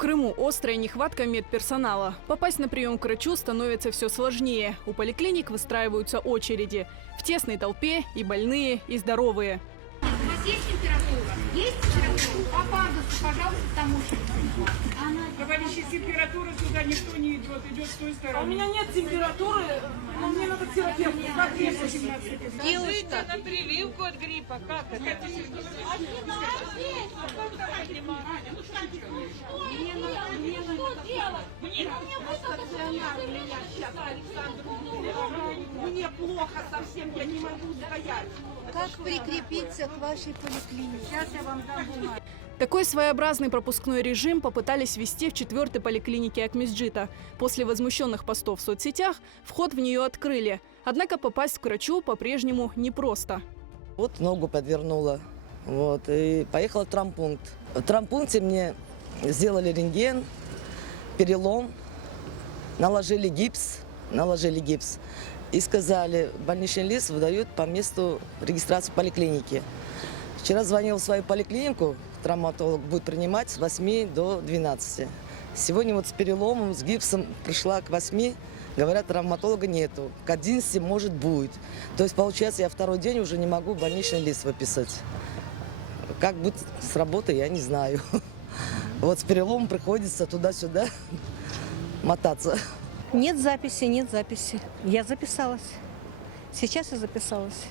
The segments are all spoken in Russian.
Крыму острая нехватка медперсонала. Попасть на прием к врачу становится все сложнее. У поликлиник выстраиваются очереди. В тесной толпе и больные, и здоровые. У вас есть температура? Есть температура? По пандусу, пожалуйста, там очередь. Товарищи, температуры сюда никто не идет, идет с той стороны. У меня нет температуры, но мне надо к терапевту. Как мне Девушка на прививку от гриппа. Как это? Мне плохо совсем, я не могу стоять. Как прикрепиться к вашей поликлинике? Сейчас я вам дам бумагу. Такой своеобразный пропускной режим попытались ввести в 4-й поликлинике Акмесджита. После возмущенных постов в соцсетях вход в нее открыли. Однако попасть к врачу по-прежнему непросто. Вот ногу подвернула, и поехала в травмпункт. В травмпункте мне сделали рентген, перелом, наложили гипс и сказали, больничный лист выдают по месту регистрации поликлиники. Вчера звонила в свою поликлинику, травматолог будет принимать с 8 до 12. Сегодня с переломом, с гипсом пришла к 8, говорят, травматолога нету, к 11 может будет. То есть, получается, я второй день уже не могу больничный лист выписать. Как будет с работой, я не знаю. С переломом приходится туда-сюда мотаться. Нет записи. Я записалась. Сейчас я записалась.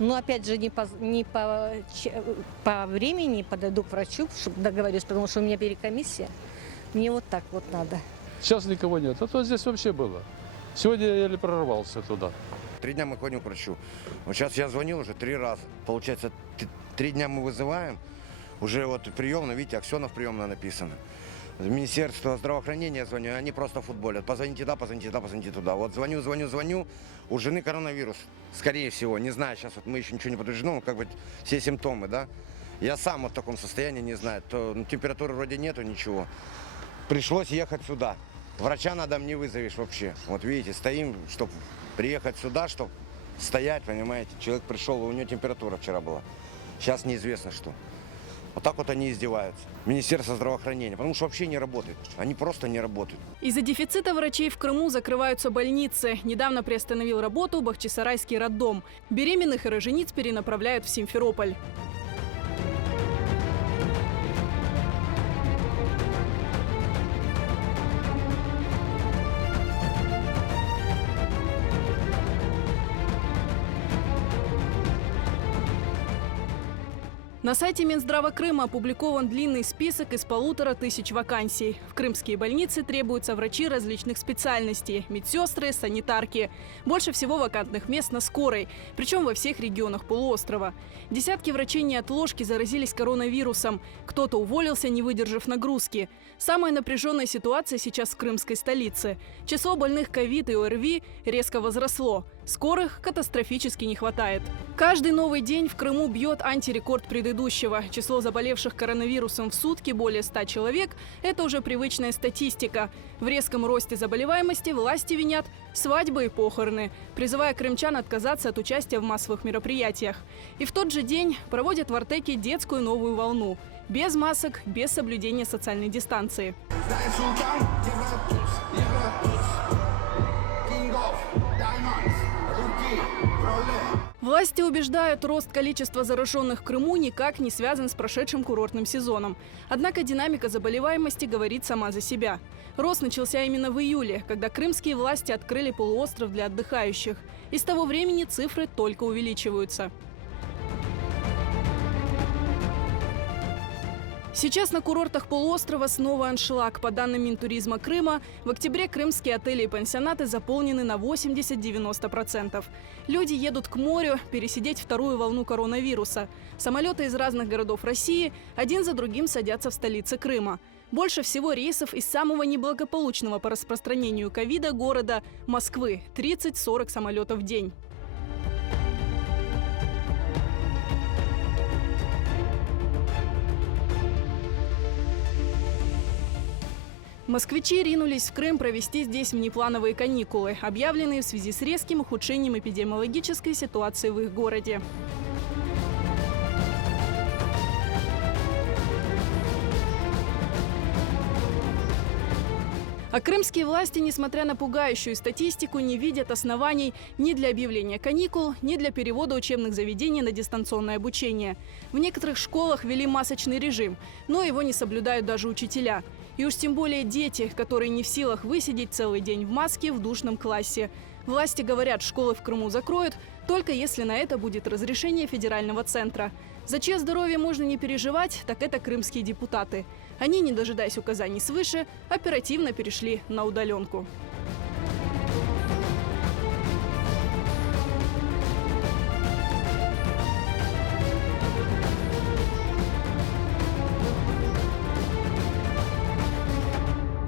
Но опять же не по времени подойду к врачу, чтобы договорюсь, потому что у меня перекомиссия. Мне вот так вот надо. Сейчас никого нет. А то здесь вообще было. Сегодня я еле прорвался туда. 3 дня мы ходим к врачу. Вот сейчас я звонил уже 3 раза. Получается, 3 дня мы вызываем. Уже приемно, видите, Аксенов приемно написано. В Министерство здравоохранения звоню, они просто футболят. Позвоните туда. Звоню. У жены коронавирус, скорее всего. Не знаю, сейчас мы еще ничего не подтверждено, все симптомы, да. Я сам в таком состоянии, не знаю. Температуры вроде нету, ничего. Пришлось ехать сюда. Врача на дом не вызовешь вообще. Видите, стоим, чтобы приехать сюда, чтобы стоять, понимаете. Человек пришел, у него температура вчера была. Сейчас неизвестно что. Вот так они издеваются. Министерство здравоохранения, потому что вообще не работает. Они просто не работают. Из-за дефицита врачей в Крыму закрываются больницы. Недавно приостановил работу Бахчисарайский роддом. Беременных и рожениц перенаправляют в Симферополь. На сайте Минздрава Крыма опубликован длинный список из 1500 вакансий. В крымские больницы требуются врачи различных специальностей – медсестры, санитарки. Больше всего вакантных мест на скорой, причем во всех регионах полуострова. Десятки врачей неотложки заразились коронавирусом. Кто-то уволился, не выдержав нагрузки. Самая напряженная ситуация сейчас в крымской столице. Число больных ковид и ОРВИ резко возросло. Скорых катастрофически не хватает. Каждый новый день в Крыму бьет антирекорд предыдущего. Число заболевших коронавирусом в сутки более 100 человек – это уже привычная статистика. В резком росте заболеваемости власти винят свадьбы и похороны, призывая крымчан отказаться от участия в массовых мероприятиях. И в тот же день проводят в Артеке детскую новую волну. Без масок, без соблюдения социальной дистанции. Власти убеждают, рост количества зараженных в Крыму никак не связан с прошедшим курортным сезоном. Однако динамика заболеваемости говорит сама за себя. Рост начался именно в июле, когда крымские власти открыли полуостров для отдыхающих. И с того времени цифры только увеличиваются. Сейчас на курортах полуострова снова аншлаг. По данным Минтуризма Крыма, в октябре крымские отели и пансионаты заполнены на 80-90%. Люди едут к морю пересидеть вторую волну коронавируса. Самолеты из разных городов России один за другим садятся в столице Крыма. Больше всего рейсов из самого неблагополучного по распространению ковида города Москвы – 30-40 самолетов в день. Москвичи ринулись в Крым провести здесь внеплановые каникулы, объявленные в связи с резким ухудшением эпидемиологической ситуации в их городе. А крымские власти, несмотря на пугающую статистику, не видят оснований ни для объявления каникул, ни для перевода учебных заведений на дистанционное обучение. В некоторых школах ввели масочный режим, но его не соблюдают даже учителя. И уж тем более дети, которые не в силах высидеть целый день в маске в душном классе. Власти говорят, школы в Крыму закроют, только если на это будет разрешение федерального центра. За чье здоровье можно не переживать, так это крымские депутаты. Они, не дожидаясь указаний свыше, оперативно перешли на удаленку.